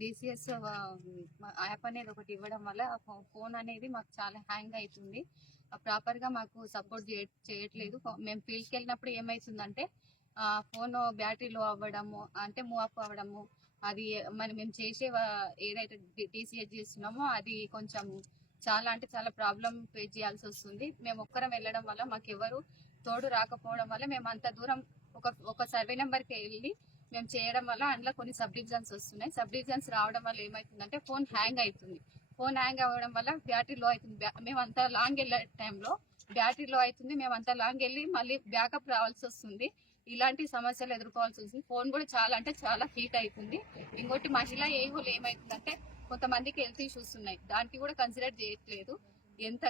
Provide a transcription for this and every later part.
DCS app అనేది ఒకటి ఇవ్వడం వల్ల ఫోన్ అనేది మాకు చాలా హ్యాంగ్ అవుతుంది. ప్రాపర్ గా మాకు సపోర్ట్ చేయట్లేదు. మేము ఫీల్డ్కి వెళ్ళినప్పుడు ఏమవుతుందంటే ఫోన్ బ్యాటరీ లో అవ్వడము, అంటే మూవ్ అప్ అవ్వడము, అది మరి మేము చేసే ఏదైతే డిసిఎస్ చేస్తున్నామో అది కొంచెం చాలా అంటే చాలా ప్రాబ్లం ఫేస్ చేయాల్సి వస్తుంది. మేము ఒక్కరం వెళ్ళడం వల్ల మాకు ఎవరు తోడు రాకపోవడం వల్ల మేము అంత దూరం ఒక సర్వే నెంబర్కి వెళ్ళి మేము చేయడం వల్ల అందులో కొన్ని సబ్ డివిజన్స్ వస్తున్నాయి. సబ్ డివిజన్స్ రావడం వల్ల ఏమవుతుందంటే ఫోన్ హ్యాంగ్ అవుతుంది. ఫోన్ హ్యాంగ్ అవ్వడం వల్ల బ్యాటరీ లో అవుతుంది. మేము అంత లాంగ్ వెళ్ళే టైంలో బ్యాటరీ లో అవుతుంది. మేము అంత లాంగ్ వెళ్ళి మళ్ళీ బ్యాకప్ రావాల్సి వస్తుంది. ఇలాంటి సమస్యలు ఎదుర్కోవాల్సి వస్తుంది. ఫోన్ కూడా చాలా అంటే చాలా హీట్ అవుతుంది. ఇంకోటి మహిళా ఏహోలు ఏమవుతుందంటే కొంతమందికి హెల్త్ ఇష్యూస్ ఉన్నాయి, దానికి కూడా కన్సిడర్ చేయట్లేదు. ఎంత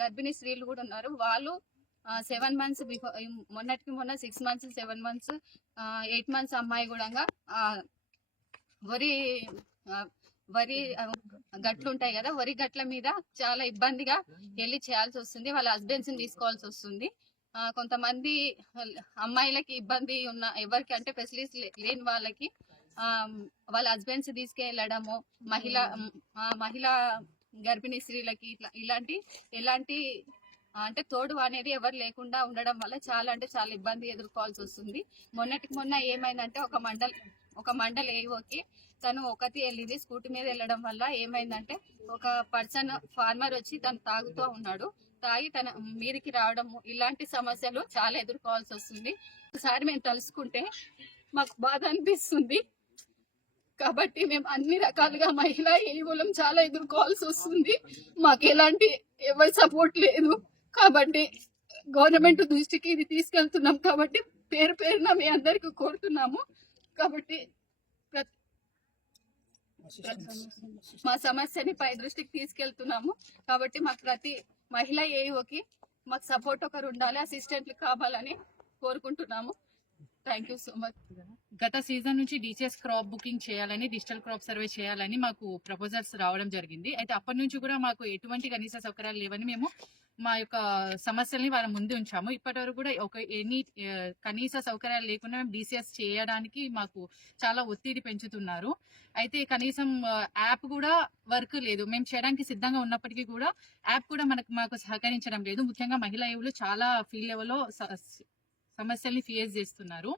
గర్భిణీ స్త్రీలు కూడా ఉన్నారు, వాళ్ళు 7 months బిఫోర్, మొన్నటికి మొన్న 6 months 7 months 8 months అమ్మాయి కూడా వరి గట్లు ఉంటాయి కదా, వరి గట్ల మీద చాలా ఇబ్బందిగా వెళ్ళి చేయాల్సి వస్తుంది. వాళ్ళ హస్బెండ్స్ ని తీసుకోవాల్సి వస్తుంది. కొంతమంది అమ్మాయిలకి ఇబ్బంది ఉన్న ఎవరికి అంటే ఫెసిలిటీస్ లేని వాళ్ళకి వాళ్ళ హస్బెండ్స్ తీసుకెళ్లడము, మహిళా గర్భిణీ స్త్రీలకి ఎలాంటి అంటే తోడు అనేది ఎవరు లేకుండా ఉండడం వల్ల చాలా అంటే చాలా ఇబ్బంది ఎదుర్కోవాల్సి వస్తుంది. మొన్నటికి మొన్న ఏమైందంటే ఒక మండల్ ఏఓకి తను ఒకటి వెళ్ళింది, స్కూటీ మీద వెళ్ళడం వల్ల ఏమైందంటే ఒక పర్సన్ ఫార్మర్ వచ్చి తను తాగుతూ ఉన్నాడు, తాగి తన మీదికి రావడము, ఇలాంటి సమస్యలు చాలా ఎదుర్కోవాల్సి వస్తుంది. ఒకసారి మేము తలుసుకుంటే మాకు బాధ అనిపిస్తుంది. కాబట్టి మేము అన్ని రకాలుగా మహిళా ఏవోలం చాలా ఎదుర్కోవాల్సి వస్తుంది. మాకు ఎలాంటి ఎవరి సపోర్ట్ లేదు. కాబట్టి గవర్నమెంట్ దృష్టికి ఇది తీసుకెళ్తున్నాం. కాబట్టి పేరున మీ అందరికి కోరుతున్నాము. కాబట్టి మా సమస్యని పై దృష్టికి తీసుకెళ్తున్నాము. కాబట్టి మాకు ప్రతి మహిళ ఏఓకి మాకు సపోర్ట్ ఒకరు ఉండాలి, అసిస్టెంట్లు కావాలని కోరుకుంటున్నాము. Thank you so much. గత సీజన్ నుంచి డిసిఎస్ క్రాప్ బుకింగ్ చేయాలని, డిజిటల్ క్రాప్ సర్వే చేయాలని మాకు ప్రపోజల్స్ రావడం జరిగింది. అయితే అప్పటి నుంచి కూడా మాకు ఎటువంటి కనీస సౌకర్యాలు లేవని మేము మా యొక్క సమస్యల్ని వాళ్ళ ముందు ఉంచాము. ఇప్పటి వరకు కూడా కనీస సౌకర్యాలు లేకుండా మేము డిసిఎస్ చేయడానికి మాకు చాలా ఒత్తిడి పెంచుతున్నారు. అయితే కనీసం యాప్ కూడా వర్క్ లేదు. మేము చేయడానికి సిద్ధంగా ఉన్నప్పటికీ కూడా యాప్ కూడా మాకు సహకరించడం లేదు. ముఖ్యంగా మహిళా యువకులు చాలా ఫీల్డ్ లెవెల్లో సమస్యల్ని ఫేస్ చేస్తున్నారు.